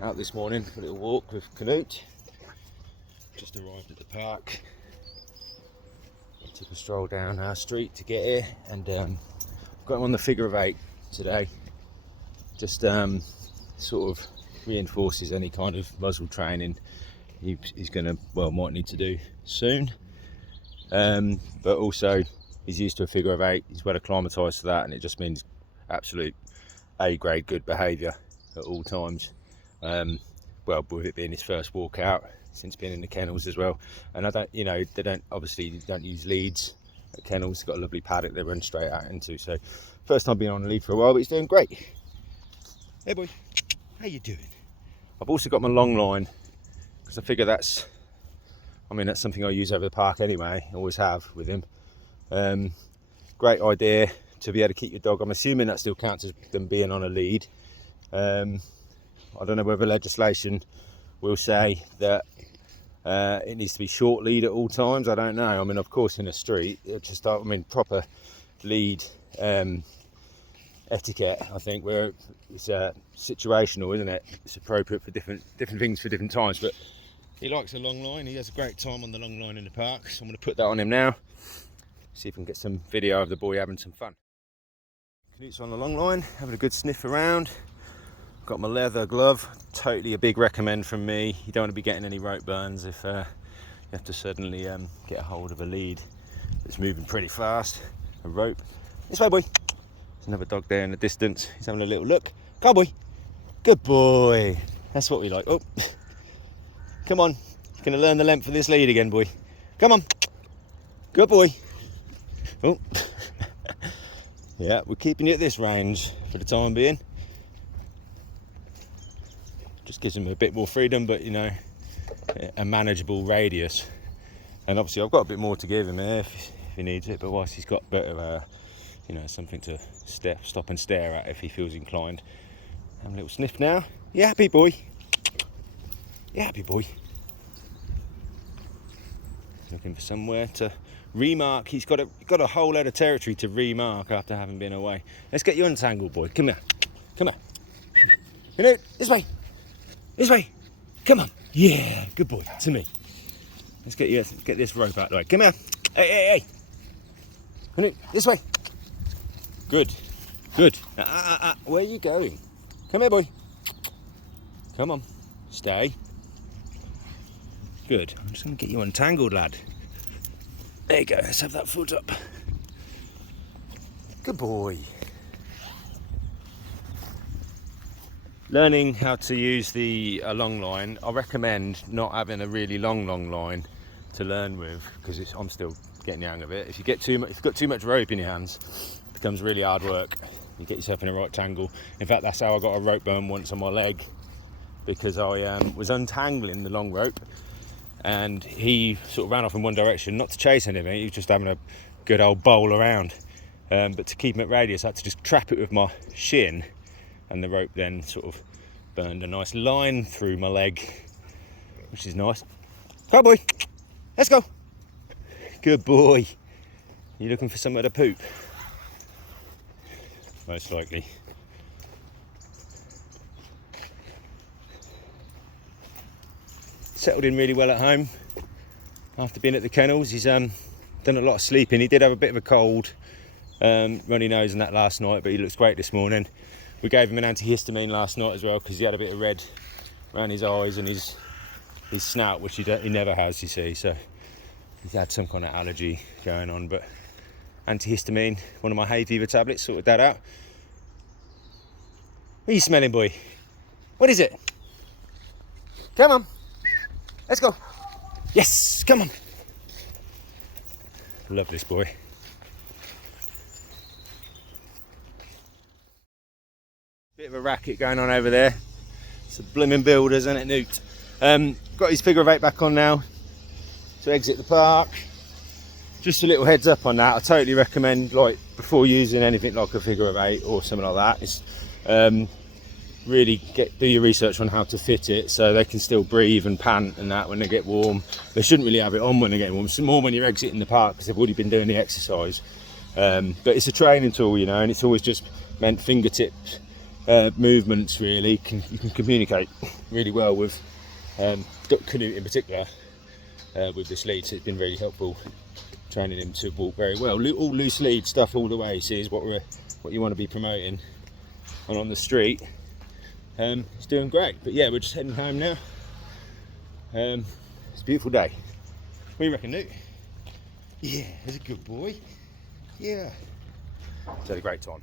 Out this morning for a little walk with Canute. Just arrived at the park. Took a stroll down our street to get here, and got him on the figure of 8 today. Just sort of reinforces any kind of muscle training he's gonna, might need to do soon. But also he's used to a figure of 8. He's well acclimatised to that, and it just means absolute A-grade good behaviour at all times. With it being his first walk out since being in the kennels as well. And I don't, they don't use leads at kennels. They've got a lovely paddock they run straight out into. So first time being on a lead for a while, but he's doing great. Hey boy, how you doing? I've also got my long line, because I figure that's something I use over the park anyway. I always have with him. Great idea to be able to keep your dog. I'm assuming that still counts as them being on a lead. I don't know whether legislation will say that it needs to be short lead at all times. I don't know. Of course, in a street, proper lead etiquette. I think where it's situational, isn't it? It's appropriate for different things for different times. But he likes a long line. He has a great time on the long line in the park. So I'm going to put that on him now. See if we can get some video of the boy having some fun. Canute's on the long line, having a good sniff around. Got my leather glove, totally a big recommend from me. You don't want to be getting any rope burns if you have to suddenly get a hold of a lead that's moving pretty fast. A rope. This way, boy. There's another dog there in the distance. He's having a little look. Come on, boy. Good boy. That's what we like. Oh, come on. You're going to learn the length of this lead again, boy. Come on. Good boy. Oh, yeah, we're keeping you at this range for the time being. Just gives him a bit more freedom, but a manageable radius. And obviously I've got a bit more to give him here if he needs it, but whilst he's got a bit of something to stop and stare at if he feels inclined. Have a little sniff now. You happy, boy? You happy, boy? Looking for somewhere to remark. He's got a whole load of territory to remark after having been away. Let's get you untangled, boy. Come here. Come here. This way. This way. Come on. Yeah, good boy. To me. Let's get this rope out of the way. Come here. Hey. Canute, this way. Good. Where are you going? Come here, boy. Come on. Stay. Good. I'm just going to get you untangled, lad. There you go. Let's have that foot up. Good boy. Learning how to use the long line, I recommend not having a really long line to learn with, because I'm still getting the hang of it. If you've got too much rope in your hands, it becomes really hard work. You get yourself in a right tangle. In fact, that's how I got a rope burn once on my leg, because I was untangling the long rope and he sort of ran off in one direction, not to chase anything. He was just having a good old bowl around. But to keep him at radius, I had to just trap it with my shin, and the rope then sort of burned a nice line through my leg, which is nice. Come on, boy. Let's go. Good boy. You looking for somewhere to poop? Most likely. Settled in really well at home after being at the kennels. He's done a lot of sleeping. He did have a bit of a cold, runny nose and that last night, but he looks great this morning. We gave him an antihistamine last night as well, because he had a bit of red around his eyes and his snout, which he never has, you see. So he's had some kind of allergy going on, but antihistamine, one of my hay fever tablets, sorted that out. What are you smelling, boy? What is it? Come on. Let's go. Yes, come on. Love this boy. Bit of a racket going on over there. It's a blimmin' builders, isn't it, Newt? Got his figure of 8 back on now to exit the park. Just a little heads up on that. I totally recommend, before using anything like a figure of 8 or something like that, it's really do your research on how to fit it so they can still breathe and pant and that when they get warm. They shouldn't really have it on when they get warm. It's more when you're exiting the park, because they've already been doing the exercise. But it's a training tool, and it's always just meant fingertips movements really. You can communicate really well with Canute in particular with this lead, so it's been really helpful training him to walk very well. All loose lead stuff all the way, see, is what you want to be promoting. And on the street, it's doing great. But yeah, we're just heading home now. It's a beautiful day. What do you reckon, Newt? Yeah, he's a good boy. Yeah. It's had a great time.